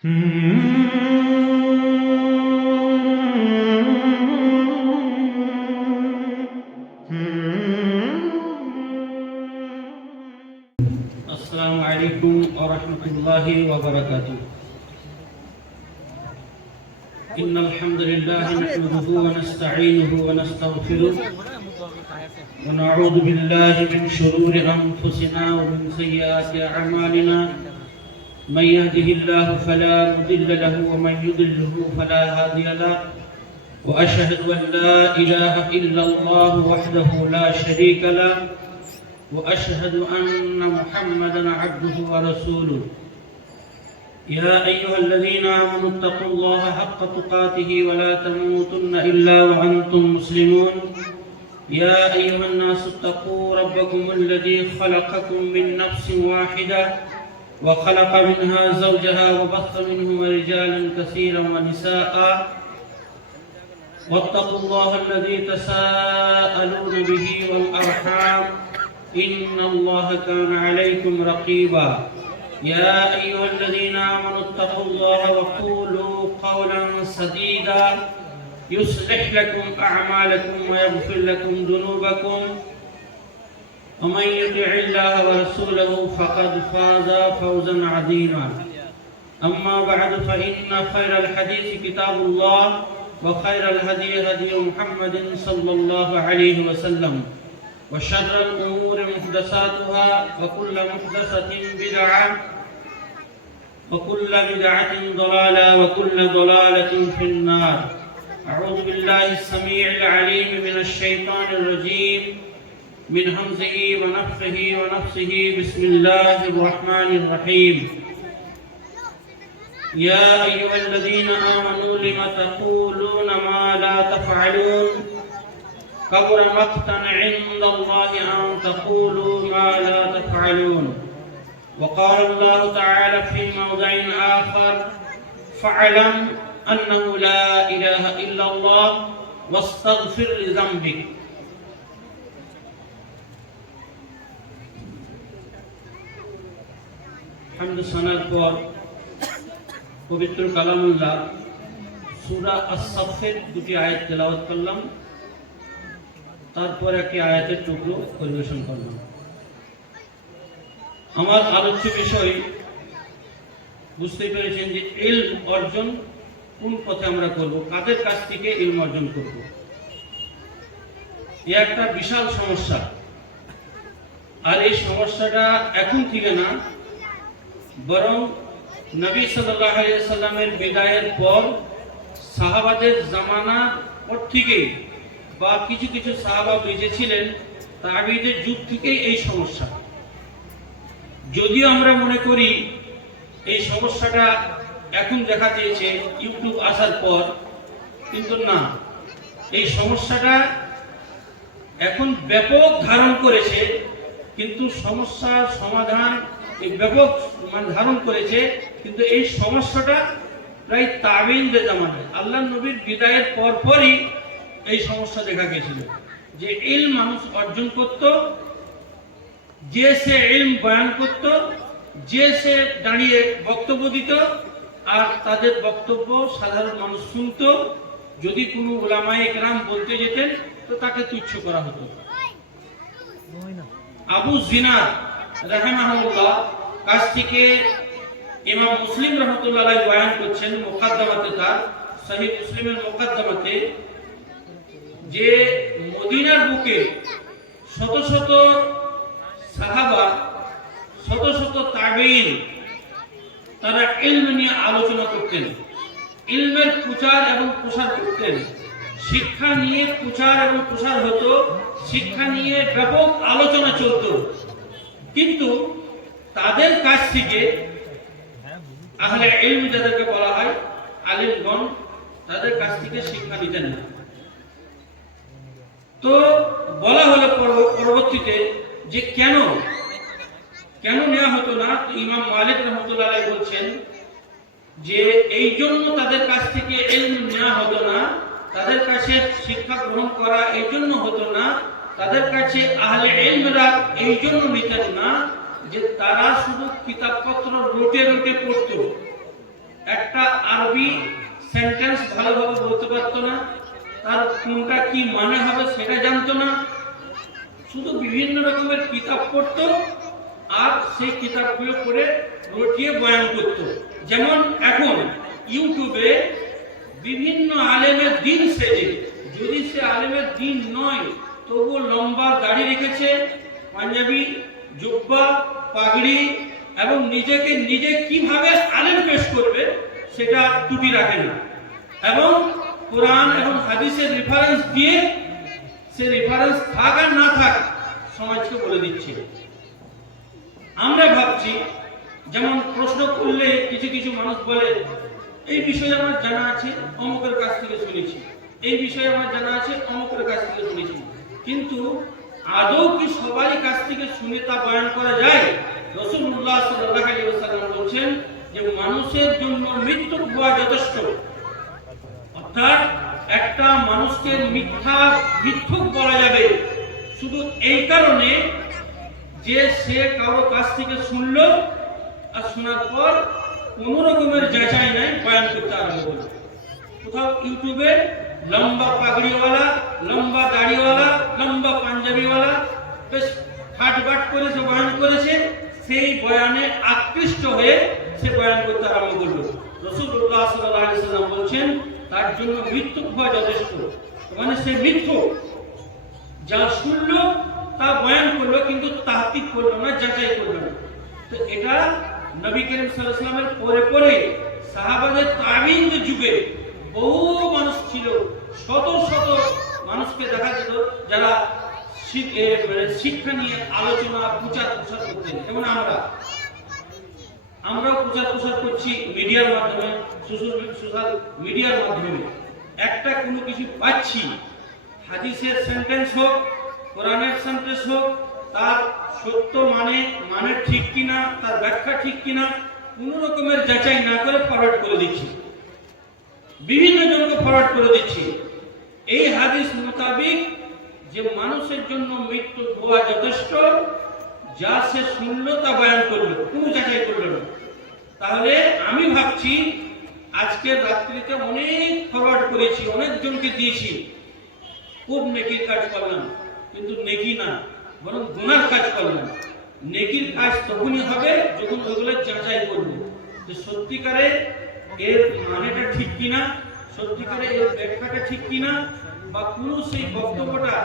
السلام عليكم ورحمة الله وبركاته. إن الحمد لله نحمده ونستعينه ونستغفره ونعوذ بالله من شرور أنفسنا ومن سيئات أعمالنا. من يهده الله فلا مضل له ومن يضلل فلا هادي له. وأشهد أن لا إله إلا الله وحده لا شريك له وأشهد أن محمدا عبده ورسوله. يا أيها الذين آمنوا اتقوا الله حق تقاته ولا تموتن إلا وأنتم مسلمون. يا أيها الناس اتقوا ربكم الذي خلقكم من نفس واحدة وخلق منها زوجها وبث منهما رجالا كثيرا ونساء. واتقوا الله الذي تساءلون به والأرحام إن الله كان عليكم رقيبا. يا أيها الذين آمنوا اتقوا الله وقولوا قولا سديدا يصلح لكم أعمالكم ويغفر لكم ذنوبكم. ومن يطع الله ورسوله فقد فاز فوزا عظيما. أما بعد فإن خير الحديث كتاب الله وخير الهدي هدي محمد صلى الله عليه وسلم وشر الأمور محدثاتها وكل محدثة بدعة وكل بدعة ضلالة وكل ضلالة في النار. أعوذ بالله السميع العليم من الشيطان الرجيم من همزه ونفخه ونفسه. بسم الله الرحمن الرحيم. يا أيها الذين آمنوا لم تقولون ما لا تفعلون كبر مقتا عند الله أن تقولوا ما لا تفعلون. وقال الله تعالى في موضع آخر فاعلم أنه لا إله إلا الله واستغفر لذنبك. حمد সানার পর পবিত্র কালামুল্লাহ সূরা আস-সাফের দুটি আয়াত তেলাওয়াত করলাম, তারপর একটি আয়াতের টুকরো পরিবেশন করলাম। আমার আলোচ্য বিষয় বুঝতে পেরেছেন যে ইলম অর্জন কোন পথে আমরা করব, কাদের কাছ থেকে ইলম অর্জন করব। এই একটা বিশাল সমস্যা। আর এই সমস্যাটা এখন থেকে না, বরং নবী সাল্লাল্লাহু আলাইহি ওয়াসাল্লামের বিদায়ের পর সাহাবাদের জামানার পর থেকেই বা কিছু কিছু সাহাবা বেঁচে ছিলেন তাবিঈদের যুগ থেকেই এই সমস্যা। যদিও আমরা মনে করি এই সমস্যাটা এখন দেখা দিয়েছে ইউটিউব আসার পর, কিন্তু না, এই সমস্যাটা এখন ব্যাপক ধারণ করেছে। কিন্তু সমস্যার সমাধান এই ব্যাপক ধারণ করেছে, কিন্তু এই সমস্যাটা প্রায় তাবিঈদের জামানায় আল্লাহর নবীর বিদায়ের পরপরই এই সমস্যা দেখা গেছিল যে ইলম মানুষ অর্জন করত, যে সে ইলম বয়ান করত, যে সে দাঁড়িয়ে বক্তব্য দিত, আর তাদের বক্তব্য সাধারণ মানুষ শুনত। যদি কোনো উলামায়ে কেরাম বলতে যেতেন তো তাকে তুচ্ছ করা হতো। আবু জিনাদ রাহিমাহুল্লাহ কাছ থেকে ইমাম মুসলিম রাহমাতুল্লাহ আলাইহি বয়ান করছেন মুকাদ্দামাতে, তার সহিহ মুসলিমের মুকাদ্দামাতে, যে মদিনার বুকে শত শত সাহাবা, শত শত তাবেঈন তারা ইলম নিয়ে আলোচনা করতেন, ইলমের প্রচার এবং প্রসার করতেন। শিক্ষা নিয়ে প্রচার এবং প্রসার হতো, শিক্ষা নিয়ে ব্যাপক আলোচনা চলত। কিন্তু তাদের কাছ থেকে আহলে ইলম যাদেরকে বলা হয় আলিমগণ, তাদের কাছ থেকে শিক্ষা নিতেন না। তো বলা হলো পরবর্তীতে যে কেন নেওয়া হতো না। তো ইমাম মালিক রাহমাতুল্লাহ আলাইহি বলছেন যে এই জন্য তাদের কাছ থেকে ইলম নেওয়া হতো না, তাদের কাছে শিক্ষা গ্রহণ করা এই জন্য হতো না, তাদের কাছে আহলে ইলমরা এই জন্য নিতেন না যে তারা শুধু কিতাবপত্র রটে রটে পড়তো, আরবি সেন্টেন্স ভালোভাবে বলতে পারতো না, তার কোনটা কি মানে হবে সেটা জানতো না, শুধু বিভিন্ন রকমের কিতাব পড়তো আর সেই কিতাবগুলো পড়ে রটিয়ে বয়ান করতো। যেমন এখন ইউটিউবে বিভিন্ন আলেমের দিন সেজে, যদি সে আলেমের দিন নয় তবু লম্বা দাড়ি রেখেছে, পাঞ্জাবি, জুব্বা, পাগড়ি এবং নিজেকে নিজে কিভাবে আলেম পেশ করবে সেটা ত্রুটি রাখে না, এবং কোরআন এবং হাদিসের রেফারেন্স দিয়ে সে রেফারেন্স থাক আর না থাক সমাজকে বলে দিচ্ছে। আমরা ভাবছি, যেমন প্রশ্ন করলে কিছু কিছু মানুষ বলে এই বিষয়ে আমার জানা আছে, অমুকের কাছ থেকে শুনেছি, এই বিষয়ে আমার জানা আছে, অমুকের কাছ থেকে শুনেছি, কিন্তু আদৌ কি সবারই কাছ থেকে শুনে তা বয়ান করা যায়? রাসূলুল্লাহ সাল্লাল্লাহু আলাইহি ওয়াসাল্লাম বলেছেন যে মানুষের জন্য মৃত্যু হওয়া যথেষ্ট। অর্থাৎ একটা মানুষকে মিথ্যুক বলা যাবে শুধু এই কারণে যে সে কারো কাছ থেকে শুনলো আর শোনার পর কোন রকমের যাচাই নাই বয়ান করতে আরম্ভ করলো। কোথাও ইউটিউবে লম্বা পাগড়িওয়ালা, লম্বা দাড়িওয়ালা, লম্বা পাঞ্জাবিওয়ালা বেশ ফাটবাট করে সে বয়ান করেছে, সেই বয়ানে আকৃষ্ট হয়ে সে বয়ান করতে আরম্ভ করলো। রাসূলুল্লাহ সাল্লাল্লাহু আলাইহি ওয়াসাল্লাম বলেছেন তার জন্য মৃত্যু হওয়া যথেষ্ট। মানে সে মৃত্যু, যা শুনলো তা বয়ান করলো কিন্তু তাহকিক করলো না, যাচাই করলো না। তো এটা নবী করিম সাল্লাল্লাহু আলাইহি ওয়াসাল্লামের পরে পরে সাহাবাদের তাবিঈনদের যুগে বহু মানুষ ছিল, শত শত মানুষকে দেখা যেত যারা শিক্ষা নিয়ে আলোচনা প্রচার প্রসার করতেন। যেমন আমরাও প্রচার প্রসার করছি মিডিয়ার মাধ্যমে, সোশ্যাল মিডিয়ার মাধ্যমে। একটা কোনো কিছু পাচ্ছি, হাদিসের সেন্টেন্স হোক, কোরআনের সেন্টেন্স হোক, তার সত্য মানে ঠিক কিনা, তার ব্যাখ্যা ঠিক কিনা, কোনো রকমের যাচাই না করে ফরওয়ার্ড করে দিচ্ছি, বিভিন্ন জনকে ফরওয়ার্ড করে দিচ্ছি। এই হাদিস মোতাবেক যে মানুষের জন্য মৃত্যু হওয়া যথেষ্ট, যা সে শুনলো তা বয়ান করলো, কোনো যাচাই করলো না। তাহলে আমি ভাবছি আজকের রাত্রিতে অনেক ফরওয়ার্ড করেছি, অনেক জনকে দিয়েছি, খুব নেকির কাজ করলাম, কিন্তু নেকি না বরং গুনার কাজ করলাম। নেকির কাজ তখনই হবে যখন ওইগুলো যাচাই করবো যে সত্যিকারে এর মানেটা ঠিক কিনা, সত্যিকারে এর ব্যাখ্যাটা ঠিক কিনা, বা কোনো সেই বক্তব্যটা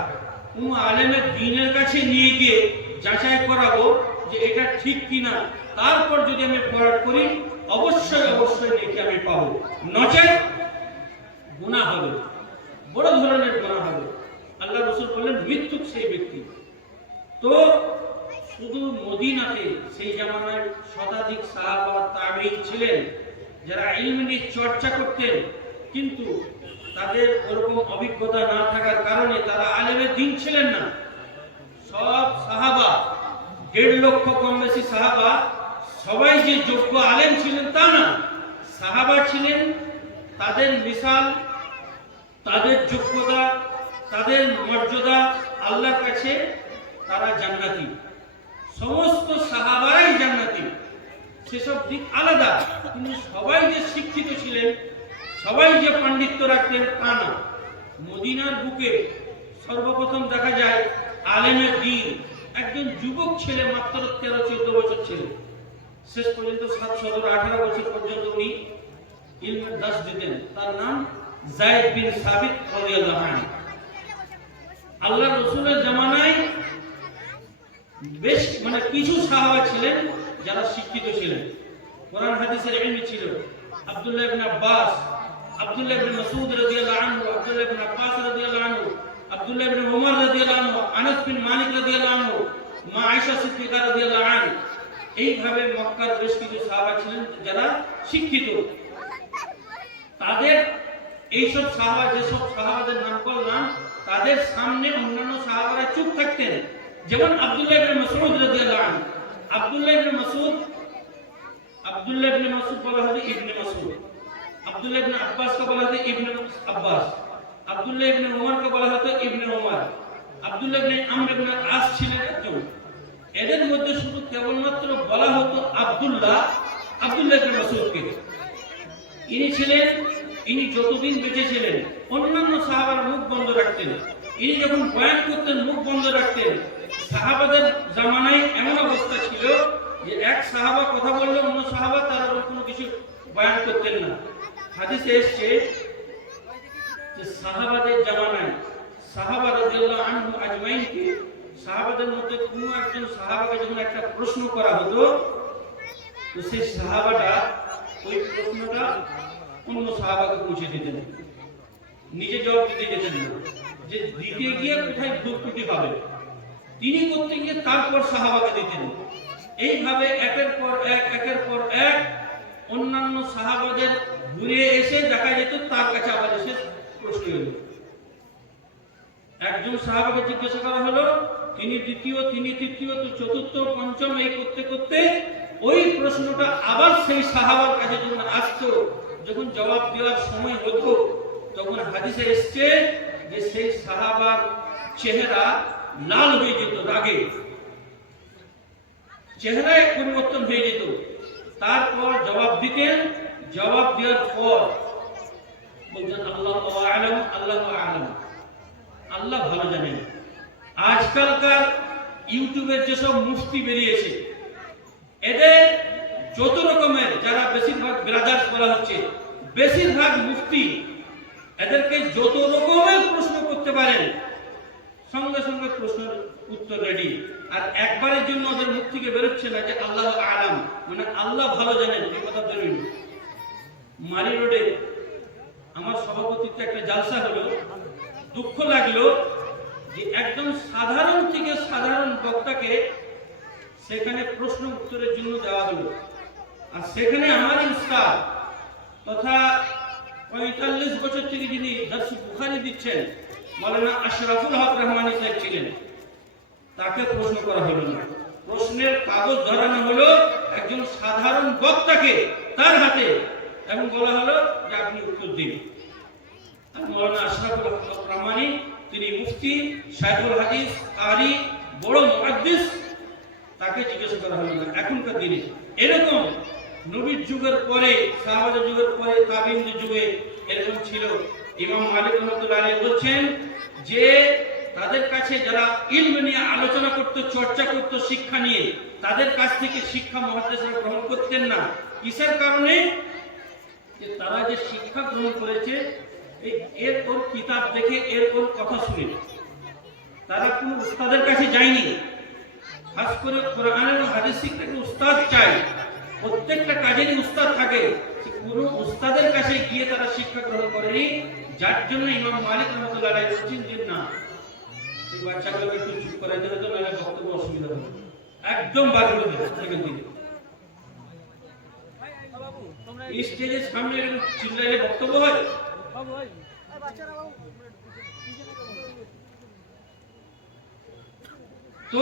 কোনো আলেমের দ্বীনের কাছে নিয়ে গিয়ে যাচাই করাবো যে এটা ঠিক কিনা। তারপর যদি আমি ফরওয়ার্ড করি অবশ্যই অবশ্যই নেকি আমি পাবো, নচেত গুনাহ হবে, বড় ধরনের গুনাহ হবে। আল্লাহ রাসূল বললেন মৃত্যুক সেই ব্যক্তি। তো শুধু মদিনাতে সেই জামানায় শতাধিক সাহাবা তাবেঈন ছিলেন যারা ইলম নিয়ে চর্চা করতেন, কিন্তু তাদের ওরকম অভিজ্ঞতা না থাকার কারণে তারা আলেমের দ্বীন ছিলেন না। সব সাহাবা, 1.5 লক্ষ কম বেশি সাহাবা, সবাই যে যোগ্য আলেম ছিলেন তা না। সাহাবা ছিলেন, তাদের মিসাল, তাদের যোগ্যতা, তাদের মর্যাদা আল্লাহর কাছে তারা জান্নাতি, সমস্ত সাহাবাই জান্নাতি, সেসব দিক আলাদা। কিন্তু সবাই যে শিক্ষিত ছিলেন, সবাই যে পাণ্ডিত্য রাখতেন তা না। মদিনার বুকে সর্বপ্রথম দেখা যায় আলেমের দ্বীন একজন যুবক ছেলে, মাত্র 13-14 বছর ছেলে, শেষ পর্যন্ত 17-18 বছর পর্যন্ত উনি ইলমের দাস দিতেন। তার নাম যায়েদ বিন সাবিত রাদিয়াল্লাহু আনহু। আল্লাহ রাসূলের জামানায় বেশ কিছু সাহাবা ছিলেন যারা শিক্ষিত ছিলেন, কোরআন হাদিসের ইলম ছিল। আব্দুল্লাহ ইবনে আব্বাস, আব্দুল্লাহ ইবনে মাসউদ রাদিয়াল্লাহু আনহু, আব্দুল্লাহ ইবনে আব্বাস রাদিয়াল্লাহু আনহু, আব্দুল্লাহ ইবনে উমর রাদিয়াল্লাহু আনহু, আনাস বিন মালিক রাদিয়াল্লাহু আনহু, মা আয়েশা সিদ্দিকা রাদিয়াল্লাহু আনহা। এইভাবে মক্কার বেশ কিছু সাহাবা ছিলেন যারা শিক্ষিত। তাদের এইসব সাহাবা, যেসব সাহাবাদের নাম করলাম, তাদের সামনে অন্যান্য সাহাবারা চুপ থাকতেন। যেমন আব্দুল্লাহ ইবনে মাসউদ রাদিয়াল্লাহু আনহু। আব্দুল্লাহ ইবনে মাসউদ বলা হয় ইবনে মাসউদ, আব্দুল্লাহ ইবনে আব্বাস কে বলা হয় ইবনে আব্বাস, আব্দুল্লাহ ইবনে উমর কে বলা হতো ইবনে উমর, আব্দুল্লাহ ইবনে আমর ইবনে আস ছিলেন একজন। এদের মধ্যে শুধু কেবলমাত্র বলা হতো আব্দুল্লাহ ইবনে মাসউদকে। ইনি যতদিন বেঁচে ছিলেন অন্যান্য সাহাবার মুখ বন্ধ রাখতেন। ইনি যখন বয়ান করতেন মুখ বন্ধ রাখতেন। সাহাবাদের জামানায় এমন অবস্থা ছিল যে এক সাহাবা কথা বললে অন্য সাহাবা তার কোনো কিছু বয়ান করতেন না। হাদিসে এসছে যে সাহাবাদের জামানায় সাহাবা রাদিয়াল্লাহু আনহু আজমাইনকে, সাহাবাদের মধ্যে কোনো একজন সাহাবাকে যখন একটা প্রশ্ন করা হতো তো সেই সাহাবাটা ওই প্রশ্নটা অন্য সাহাবাকে পৌঁছে দিতেন, নিজে জবাব দিতে যেতেন না, যে দিতে গিয়ে কোথায় ভুল ত্রুটি হবে তিনি করতে গিয়ে তারপর সাহাবাকে দিতেন। এইভাবে একের পর এক অন্যান্য সাহাবাদের ঘুরে এসে দেখা যেত তার কাছে আবার এসে প্রশ্ন এলো। একজন সাহাবাকে জিজ্ঞাসা করা হলো, তিনি দ্বিতীয়, তিনি তৃতীয়, তো চতুর্থ, পঞ্চম, এই করতে করতে ওই প্রশ্নটা আবার সেই সাহাবার কাছে যখন আসতো, যখন জবাব দেওয়ার সময় হতো, তখন হাদিসে এসছে যে সেই সাহাবার চেহারা লাল হয়ে যেত, রাগে চেহারায় পরিবর্তন হয়ে যেত। তারপর জবাব দিতেন, জবাব দেওয়ার পর বলতেন আল্লাহু আ'লাম, আল্লাহু আ'লাম, আল্লাহ ভালো জানেন। আজকালকার ইউটিউবের যেসব মুফতি বেরিয়েছে, এদের যত রকমের যারা বেশিরভাগ ব্রাদার্স বলা হচ্ছে, বেশিরভাগ মুফতি এদেরকে যত রকমের প্রশ্ন করতে পারেন সঙ্গে সঙ্গে প্রশ্নের উত্তর রেডি। আর একবারের জন্য ওদের মুখ থেকে বেরোচ্ছে না যে আল্লাহ আ'লাম, মানে আল্লাহ ভালো জানেন, এই কথা বেরোয়নি। মারি রোডে আমার সভাপতিত্বে একটা জালসা হলো, দুঃখ লাগলো যে একদম সাধারণ থেকে সাধারণ বক্তাকে সেখানে প্রশ্ন উত্তরের জন্য দেওয়া হলো। আর সেখানে আমার উস্তাদ তথা 45 বছর থেকে যিনি দর্শ বুখারী দিচ্ছেন মাওলানা আশরাফুল হক রহমানী সাহেব ছিলেন, তাকে প্রশ্ন করা হলো না। প্রশ্নের কাগজ ধরানো হলো একজন সাধারণ বক্তাকে তার হাতে, এবং বলা হলো যে আপনি উত্তর দিন। আর মাওলানা আশরাফুল হক রহমানী তিনি মুফতি, শাইখুল হাদিস, কারি, বড় মুহাদ্দিস, তাকে জিজ্ঞাসা করা হলো না। এখনকার দিনে এরকম নবীর যুগের পরে, সাহাবাদের যুগের পরে, তাবিঈনদের যুগে এরকম ছিল। ইমাম মালিক রাহমাতুল্লাহ আলাইহি বলছেন যে তাদের কাছে যারা ইলম নিয়ে আলোচনা করত, চর্চা করত, শিক্ষা নিয়ে, তাদের কাছ থেকে শিক্ষা মুহাদ্দিসরা গ্রহণ করতেন না। কিসের কারণে? যে তারা যে শিক্ষা গ্রহণ করেছে এর ওর কিতাব দেখে, এর ওর কথা শুনে, তারা কোনো উস্তাদের কাছে যায়নি। খাস করে কোরআন এবং হাদিস শিক্ষাকে উস্তাদ চাই, প্রত্যেকটা কাজেরই উস্তাদ থাকে, কোনো উস্তাদের কাছে গিয়ে তারা শিক্ষা গ্রহণ করেনি। যার জন্য ইমাম মালিক রাহমাতুল্লাহ আলাইহি বলেছেন যে না, এই বাচ্চাগুলোকে একটু চুপ করাই দিলে তো নাহলে বক্তব্য অসুবিধা হবে, একদম বার করে দেবে সেখান থেকে। এই স্টেজের সামনে এরকম চিল্লাইলে বক্তব্য হয়? তো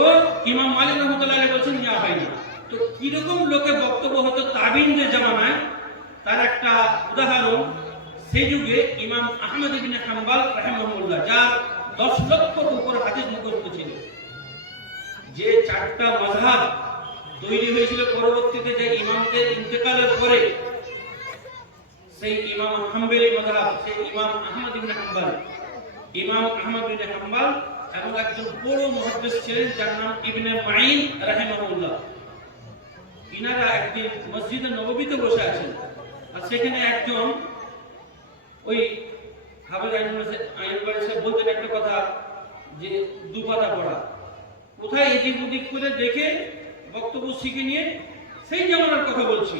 ইমাম মালিক রাহমাতুল্লাহ আলাইহি বলেছেন ইয়া ভাই না। তো কিরকম লোকে বক্তব্য হতো তাবিঈনদের জামানায়, তার একটা উদাহরণ, সেই যুগে ইমাম আহমদ ইবনে হাম্বল রাহিমাহুল্লাহ, যার 10 লক্ষর উপর হাদিস মুখস্থ ছিল, যে 4টা মাযহাব তৈরি হয়েছিল পরবর্তীতে যে ইমামদের ইন্তেকালের পরে, সেই ইমাম হাম্বলি মাযহাব, সেই ইমাম আহমদ ইবনে হাম্বল, ইমাম আহমদ ইবনে হাম্বল এবং একজন বড় মুহাদ্দিস ছিলেন যার নাম ইবনে মাইন রাহিমাহুল্লাহ। ইনারা একদিন মসজিদে নববীতে বসে আছেন, আর সেখানে একজন ওই হাফেজ আইনুল সাহেব বলতেন একটা কথা, যে দুপাতা পড়া, কোথায় এদিক ওদিক করে দেখে বক্তব্য শিখে নিয়ে, সেই জামানার কথা বলছি,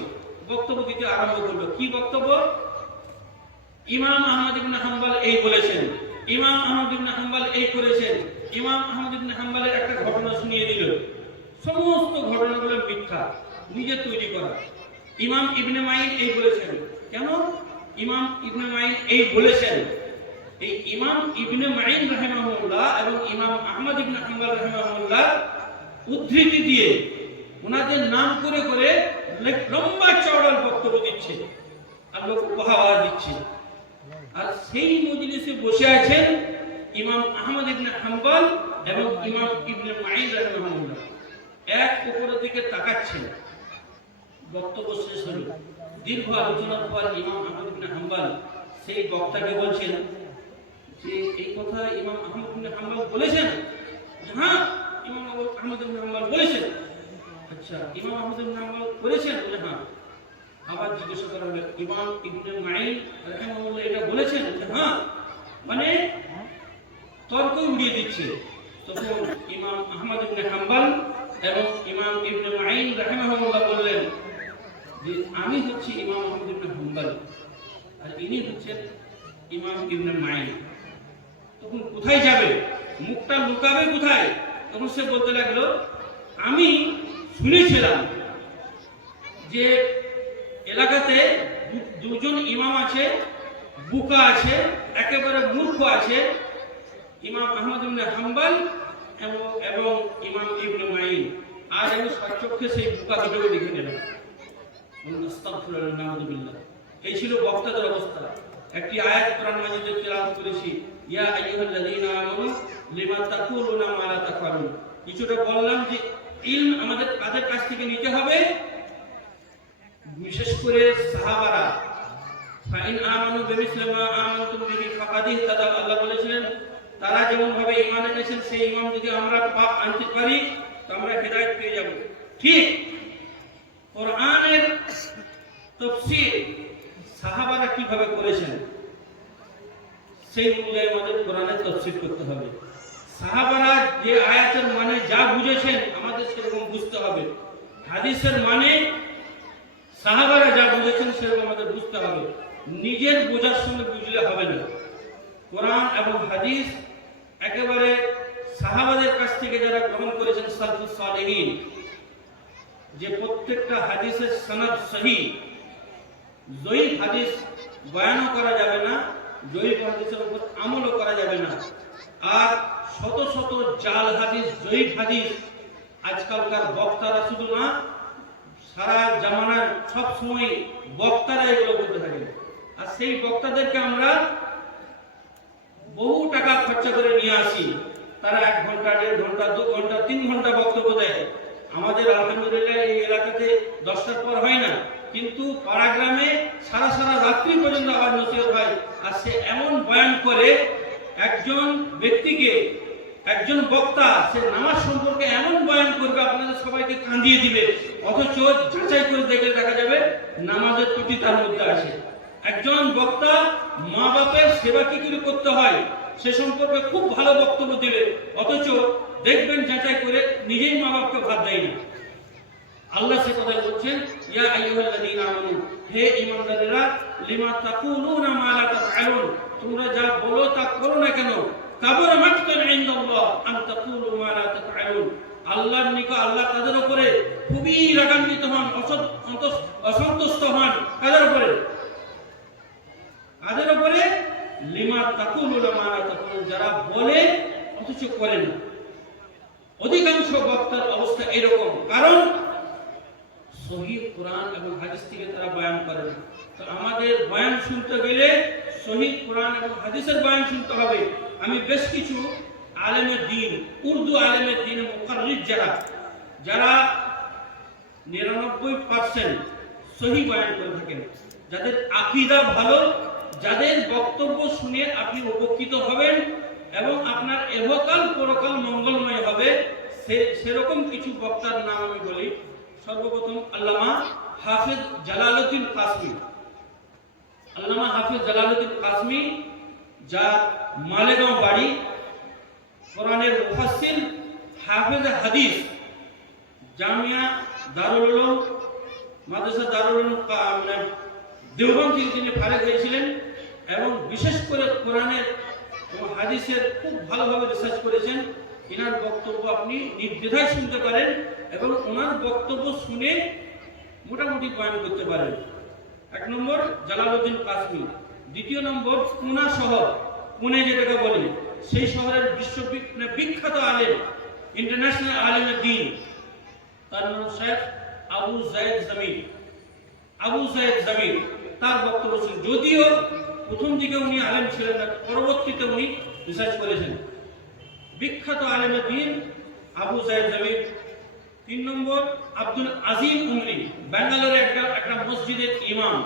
বক্তব্য দিতে আরম্ভ করলো। কি বক্তব্য? ইমাম আহমদ ইবনে হাম্বল এই বলেছেন, ইমাম আহমদ ইবনে হাম্বল এই করেছেন, ইমাম আহমদ ইবনে হাম্বলের একটা ঘটনা শুনিয়ে দিল। সমস্ত ঘটনাগুলো মিথ্যা, নিজে তৈরি করা। ইমাম ইবনে মাইন এই বলেছেন। কেন ইমাম ইবনে মাইন এই বলেছেন? এই ইমাম ইবনে মাইন রাহিমাহুল্লাহ এবং ইমাম আহমদ ইবনে হাম্বল রাহিমাহুল্লাহ উদ্ধৃতি দিয়ে ওনাদের নাম করে করে লম্বা চওড়া বক্তব্য দিচ্ছে আর লোক বাহবা দিচ্ছে। আর সেই মজলিসে বসে আছেন ইমাম আহমদ ইবনে হাম্বল এবং ইমাম ইবনে মাইন রাহিমাহুল্লাহ, এক উপরের দিকে তাকাচ্ছেন। বক্তব্য শেষ হলো, দীর্ঘ আলোচনার পর ইমাম আহমদ ইবনে হাম্বল সেই বক্তাকে বলছেন যে এই কথা ইমাম আহমদ ইবনে হাম্বল বলেছেন। হ্যাঁ, ইমাম আহমদ ইবনে হাম্বল বলেছেন। আচ্ছা, ইমাম আহমদ ইবনে হাম্বল বলেছেন? বলে হ্যাঁ। আবার জিজ্ঞাসা করা হলো, ইমাম ইবনে মাঈন রাহিমাহুল্লাহ এটা বলেছেন? হ্যাঁ। মানে তর্ক উড়িয়ে দিচ্ছে। তখন ইমাম আহমদ ইবনে হাম্বল এবং ইমাম ইবনে মাঈন রাহিমাহুল্লাহ বললেন যে আমি হচ্ছি ইমাম আহমদ ইবনে হাম্বল আর ইনি হচ্ছেন ইমাম ইবনে মাঈন। তখন কোথায় যাবে, মুখটা লুকাবে কোথায়? তখন সে বলতে লাগলো, আমি শুনেছিলাম যে এলাকাতে দুজন ইমাম আছে, বুকা আছে, একেবারে মূর্খ আছে, ইমাম আহমদ ইবনে হাম্বল এবং ইমাম ইবনে মাঈন। আর আমি সচক্ষে সেই বুকা দুটোকে দেখে নিলাম। আস্তাগফিরুল্লাহ। এই ছিল বক্তাদের অবস্থা। একটি আয়াত কোরআন মাজিদে তেলাওয়াত করেছি, ইয়া আইয়ুহাল্লাযীনা আমানু লিমা তাকুলুনা মা লা তাফআলুন। কিছুটা বললাম যে ইলম আমাদের কাদের কাছ থেকে নিতে হবে, বিশেষ করে সাহাবারা। ফাইন আমানু বিমিসলি মা আমানতুম বিহি ফাকাদ ইহতাদাউ, আল্লাহ বলেছিলেন তারা যেমন ভাবে ঈমান এনেছেন সেই ঈমান যদি আমরা আনতে পারি তো আমরা হেদায়েত পেয়ে যাব। ঠিক কোরআনের তাফসীর সাহাবারা কিভাবে করেছেন সেই অনুযায়ী আমাদের কোরআনের তাফসীর করতে হবে। সাহাবারা যে আয়াতের মানে যা বুঝেছেন আমাদের সেরকম বুঝতে হবে। হাদিসের মানে সাহাবারা যা বুঝেছেন সেরকম আমাদের বুঝতে হবে। নিজের বোঝার সঙ্গে বুঝলে হবে না। কোরআন এবং হাদিস একেবারে সাহাবাদের কাছ থেকে যারা গ্রহণ করেছেন সালফুস সালেহিন, যে প্রত্যেকটা হাদিসের সনদ সহি। জয়ীফ হাদিস বয়ানও করা যাবে না, জয়ীফ হাদিসের উপর আমলও করা যাবে না। আর শত শত জাল হাদিস, জয়ীফ হাদিস আজকালকার বক্তারা শুধু না, সারা জামানার সব সময় বক্তারা এগুলো করতে থাকেন। আর সেই বক্তাদেরকে আমরা বহু টাকা খরচা করে নিয়ে আসি। তারা 1 ঘন্টা, 1.5 ঘন্টা, 2 ঘন্টা, 3 ঘন্টা বক্তব্য দেয়। আমাদের আলহামদুলিল্লাহ এই এলাকাতে 10টার পর হয় না, কিন্তু পাড়া গ্রামে সারা সারা রাত্রি পর্যন্ত আবার নসিহত হয়। আর সে এমন বয়ান করে, একজন ব্যক্তিকে, একজন বক্তা সে নামাজ সম্পর্কে এমন বয়ান করবে আপনাদের সবাইকে কাঁদিয়ে দিবে, অথচ যাচাই করে দেখলে দেখা যাবে নামাজের ত্রুটি তার মধ্যে আছে। একজন বক্তা মা বাপের সেবা কি করে করতে হয় সে সম্পর্কে খুব ভালো বক্তব্য দেবে, অথচ দেখবেন যাচাই করে নিজেই মা বাপকে ভাত দেয় না। আল্লাহ সে কথা বলছেন, ইয়া আইয়ুহাল্লাযীনা আমানু, হে ঈমানদারেরা, লিমা তাকুলুনা মা লা তাফআলুন, তোমরা যা বলো তা করো না কেন? কাবুরা মাকতান ইনদাল্লাহ আন তাকুলু মা লা তাফআলুন, আল্লাহর নিকট আল্লাহ তাদের উপরে খুবই রাগান্বিত হন, অসন্তুষ্ট হন। কাদের উপরে? কাদের উপরে? লিমা তাকুলুনা মা লা তাফআলুন, যারা বলে অথচ করে না। অধিকাংশ বক্তার অবস্থা এরকম, কারণ সহিহ কোরআন এবং হাদিস থেকে তারা বয়ান করে না। তো আমাদের বয়ান শুনতে গেলে সহিহ কোরআন এবং হাদিসের বয়ান শুনতে হবে। আমি বেশ কিছু আলেমের দ্বীন, উর্দু আলেমের দ্বীন মুকাররির যারা 99% সহি বয়ান করে থাকেন, যাদের আকীদা ভালো, যাদের বক্তব্য শুনে আপনি উপকৃত হবেন এবং আপনার ইহকাল পরকাল মঙ্গলময় হবে, সেরকম কিছু বক্তার নাম আমি বলি। সর্বপ্রথম আল্লামা হাফেজ জালালউদ্দিন কাসমি। আল্লামা হাফেজ জালালউদ্দিন কাসমি, যার মালেগাঁও বাড়ি, কোরআনের মুফাসসির, হাফেজ হাদিস, জামিয়া দারুল উলুম, মাদ্রাসা দারুল উলুম দেওবন্দ থেকে তিনি ফারেগ হয়েছিলেন এবং বিশেষ করে কোরআনের এবং হাদিসের খুব ভালোভাবে রিসার্চ করেছেন। এনার বক্তব্য আপনি নির্দ্বিধায় শুনতে পারেন এবং ওনার বক্তব্য শুনে মোটামুটি বয়ান করতে পারেন। 1 নম্বর জালালউদ্দিন কাসমি। 2 নম্বর পুনা শহর, পুনে যেটাকে বলি, সেই শহরের বিখ্যাত আলেম, ইন্টারন্যাশনাল আলেমের দ্বীন, তার নাম শেখ আবু যায়েদ জামিল। আবু যায়েদ জামিল তার বক্তব্য ছিল, যদিও প্রথম দিকে উনি আলেম ছিলেন না, পরবর্তীতে উনি রিসার্চ করেছেন। বিখ্যাত আলেমের দ্বীন আবু যায়েদ জামিল। 3 নম্বর আব্দুল আজিম উমরি, ব্যাঙ্গালোরে একটা মসজিদের ইমাম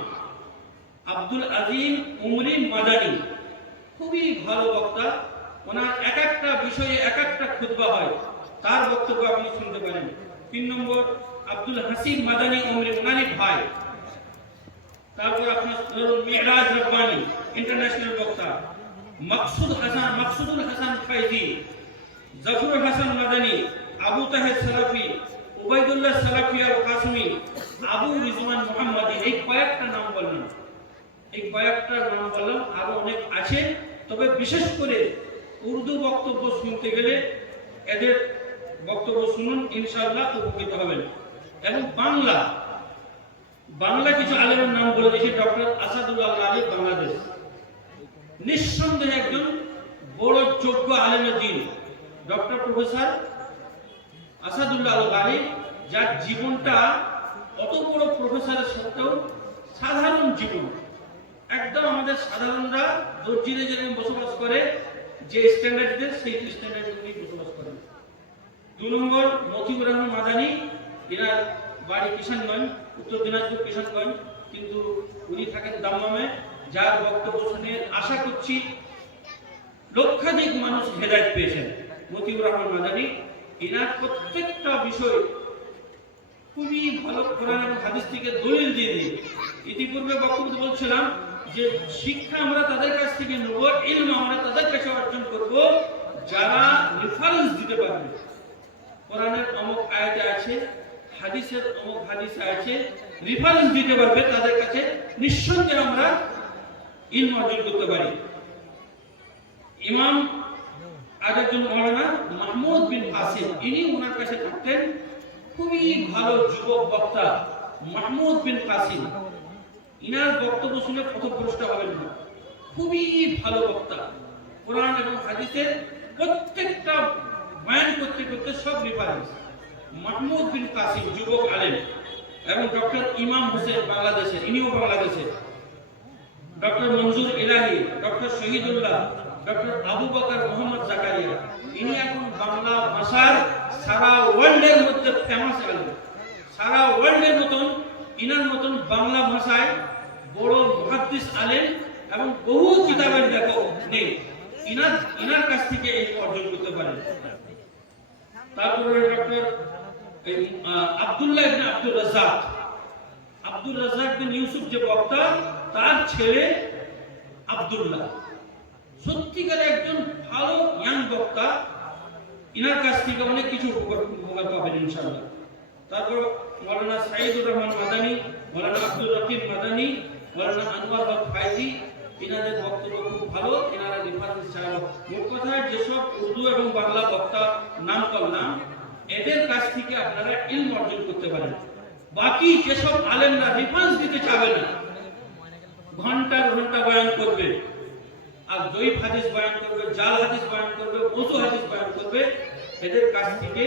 আব্দুল আজিম উমরি মাদানী, খুবই ভালো বক্তা। ওনার এক একটা বিষয়ে এক একটা খুতবা হয়, তার বক্তব্য আপনি শুনতে পারেন। 3 নম্বর আব্দুল হাসিব মাদানী উমরি, ওনারই ভাই। তারপর আপনার ধরুন মেরাজ রব্বানি, ইন্টারন্যাশনাল বক্তা। মাকসুদুল হাসান ফাইজি, জাফরুল হাসান মাদানী, আবু তাহের সালাফি, উবাইদুল্লাহ সালাফি আল কাসমি, আবু রিজওয়ান মুহাম্মাদি। এই কয়েকটা নাম বললাম, আরো অনেক আছে। তবে বিশেষ করে উর্দু বক্তব্য শুনতে গেলে এদের বক্তব্য শুনুন, ইনশাআল্লাহ উপকৃত হবেন। এবং বাংলা কিছু আলেমের নাম বলে দিয়েছি। ডক্টর আসাদুল্লাহ আলী, বাংলাদেশ, নিঃসন্দেহে একজন বড় যোগ্য আলেমের দিন। ডক্টর প্রফেসর আসাদুল্লাহ আলী, যার জীবনটা অত বড় প্রফেসরের সত্ত্বেও সাধারণ জীবন, একদম আমাদের সাধারণরা দর্জিরে যেরকম বসবাস করে, যে স্ট্যান্ডার্ডে, সেই স্ট্যান্ডার্ডে উনি বসবাস করেন। 2 নম্বর মতিউর রহমান মাদানী, এনার বাড়ি কিষানগঞ্জ, উত্তর দিনাজপুর কিষানগঞ্জ, কিন্তু উনি থাকেন দাম্মামে। যার বক্তব্য শুনে আশা করছি লক্ষাধিক মানুষ হেদায়েত পেয়েছেন। মতিউর রহমান মাদানী, এনার প্রত্যেকটা বিষয় খুবই ভালো, কোরআন এবং হাদিস থেকে দলিল দিয়ে দিই। ইতিপূর্বে বক্তব্য বলছিলাম যে শিক্ষা আমরা তাদের কাছ থেকে নেব, ইলম আমরা তাদের কাছে অর্জন করব যারা রেফারেন্স দিতে পারবে। কোরআনের অমুক আয়াতে আছে, হাদিসের অমুক হাদিসে আছে, রেফারেন্স দিতে পারবে, তাদের কাছে নিঃসন্দেহে আমরা ইলম অর্জন করতে পারি। ইমাম আরেকজন মাওলানা মাহমুদ বিন কাসিম, ইনি ওনার কাছে থাকতেন, খুবই ভালো যুবক বক্তা মাহমুদ বিন কাসিম। ইনার বক্তব্য শুনে পথভ্রষ্ট হবেন না, খুবই ভালো বক্তা। কোরআন এবং হাদিসের প্রত্যেকটা বয়ান করতে করতে সব রেফারেন্স। মাহমুদ বিন কাসিম যুবক আলেম। এবং ডক্টর ইমাম হোসেন, বাংলাদেশের, ইনিও বাংলাদেশের। ডক্টর মঞ্জুর ইলাহি, ডক্টর শহীদুল্লাহ, ডক্টর আবু বকর মোহাম্মদ জাকারিয়া, ইনি এখন বাংলা ভাষার সারা ওয়ার্ল্ডের মধ্যে ফেমাস আলেম। সারা ওয়ার্ল্ডের মতন ইনার মতন বাংলা ভাষায় বড় মুহাদ্দিস আলেম এবং বহু কিতাবের লেখক নেই। ইনার কাছ থেকে এই অর্জন করতে পারেন। তারপরে ডক্টর আব্দুল্লাহ ইবনে আব্দুর রাজ্জাক বিন ইউসুফ, যে বক্তা, তার ছেলে আব্দুল্লাহ, সত্যিকার একজন ভালো ইয়াং বক্তা। ইনার কাছ থেকে অনেক কিছু উপকার পাবেন ইনশাআল্লাহ। তারপর মাওলানা সাইদুর রহমান মাদানী, মাওলানা আব্দুর রকিব মাদানী, মাওলানা আনোয়ার হক ফাইজি, ইনাদের বক্তব্য খুব ভালো। ইনারা রেফারেন্স চালাক। মোট কথা, যেসব উর্দু এবং বাংলা বক্তা নাম করলাম, এদের কাছ থেকে আপনারা ইলম অর্জন করতে পারেন। বাকি যেসব আলেমরা রেফারেন্স দিতে চাবে না, ঘন্টার ঘন্টা বয়ান করবে, আর জয়ীফ হাদিস বয়ান করবে, জাল হাদিস বয়ান করবে, মৌজু হাদিস বয়ান করবে, এদের কাছ থেকে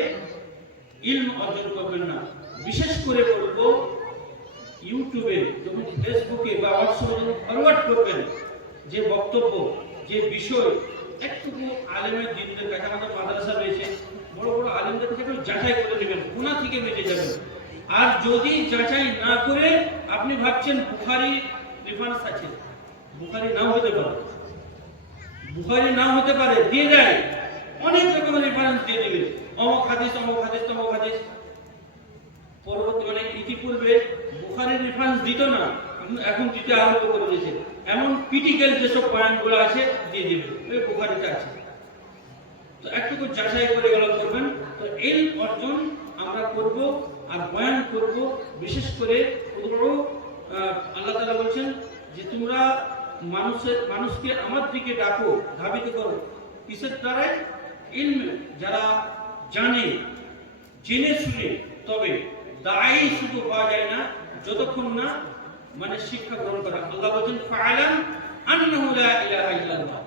ইলম অর্জন করবেন না। বিশেষ করে বলবো, ইউটিউবে যখন, ফেসবুকে বা হোয়াটসঅ্যাপে যখন ফরওয়ার্ড করবেন যে বক্তব্য, যে বিষয়, একটুকু আলেমের দিনদের কাছে, আমাদের মাদ্রাসা রয়েছে, বড় বড় আলেমদের কাছে একটু যাচাই করে নেবেন, গুনাহ থেকে বেঁচে যাবেন। আর যদি যাচাই না করে আপনি ভাবছেন বুখারী রেফারেন্স আছে, বুখারী নাও হতে পারে, দিয়ে যায়, অনেক রকমের রেফারেন্স দিয়ে দেবে, অমুক হাদিস, অমুক হাদিস, তমুক হাদিস। পরবর্তী, মানে ইতিপূর্বে বুখারীর রেফারেন্স দিত না, এখন দিতে আরম্ভ করে দিয়েছে। এমন ক্রিটিক্যাল যেসব পয়েন্টগুলো আছে দিয়ে দেবে, ওই বুখারীতে আছে। তো একটু যাচাই করে গেল করবেন। তো এই অর্জন আমরা করব আর বয়ান করব। বিশেষ করে আল্লাহ তাআলা বলছেন যে তোমরা মানুষকে আমার দিকে ডাকো, ধাবিত করো। কিসের দ্বারা? ইলম, যারা জানে, জেনে শুনে। তবে দায়ী শুধু পাওয়া যায় না যতক্ষণ না মানে শিক্ষা গ্রহণ করা। আল্লাহ বলছেন ফাআলাম আন্নাহু লা ইলাহা ইল্লাল্লাহ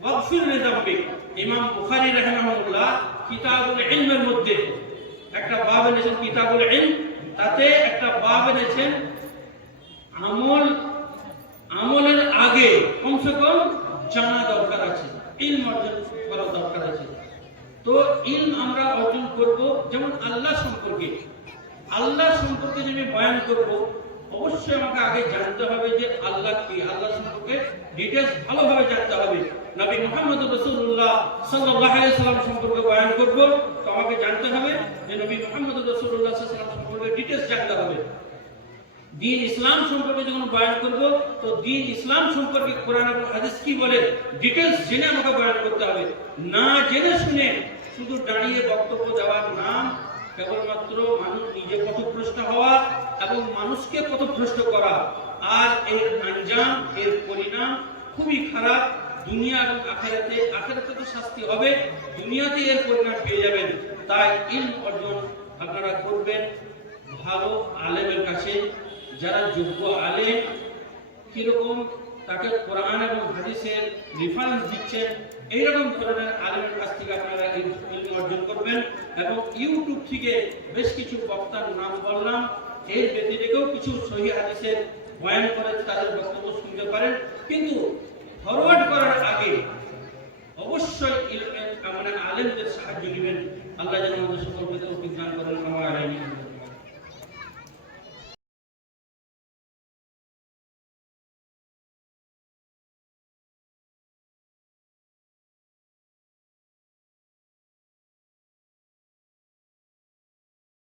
ওয়াগফির লিযামবিক। ইমাম বুখারী রাহিমাহুল্লাহ কিতাবুল ইলমের মধ্যে একটা বাব এনেছেন, কিতাবুল ইলম, তাতে একটা বাব এনেছেন আমলের আগে কমসে কম জানা দরকার আছে, ইলম অর্জন করা দরকার আছে। তো ইলম আমরা অর্জন করব যেমন আল্লাহ সম্পর্কে, আল্লাহ সম্পর্কে যে আমি বয়ান করব, অবশ্যই আমাকে আগে জানতে হবে যে আল্লাহ কি, আল্লাহ সম্পর্কে ডিটেইলস ভালোভাবে জানতে হবে। নবী মুহাম্মদ রাসূলুল্লাহ সাল্লাল্লাহু আলাইহি সাল্লাম সম্পর্কে বয়ান করব, তো আমাকে জানতে হবে যে নবী মুহাম্মদ রাসূলুল্লাহ সাল্লাল্লাহু আলাইহি সাল্লাম সম্পর্কে ডিটেইলস জানতে হবে। দ্বীন ইসলাম সম্পর্কে যখন বয়ান করব, তো দ্বীন ইসলাম সম্পর্কে কোরআন এবং হাদিস কি বলে ডিটেইলস জেনে আমাকে বয়ান করতে হবে। না জেনে শুনে শুধু দাঁড়িয়ে বক্তব্য দেওয়ার নাম কেবলমাত্র মানুষ নিজে পথভ্রষ্ট হওয়া এবং মানুষকে পথভ্রষ্ট করা, আর এর আঞ্জাম, এর পরিণাম খুবই খারাপ। দুনিয়া এবং আখিরাতে, আখিরাতে তো শাস্তি হবে, দুনিয়াতে এর পরিণাম পেয়ে যাবেন। তাই ইলম অর্জন আপনারা করবেন ভালো আলেমের কাছে, যারা যোগ্য আলেম, কিরকম তাকে কোরআন এবং হাদিসের রেফারেন্স দিচ্ছেন, এইরকম ধরনের আলেমের কাছ থেকে আপনারা ইলম অর্জন করবেন। এবং ইউটিউব থেকে বেশ কিছু বক্তার নাম বললাম, এর ব্যতিরেকেও কিছু সহিহ হাদিসের বয়ান করে তাদের বক্তব্য শুনতে পারেন, কিন্তু ফরওয়ার্ড করার আগে অবশ্যই ইলমের মানে আলেমদের সাহায্য নেবেন। আল্লাহ যেন আমাদের সকলকে তৌফিক দান করেন।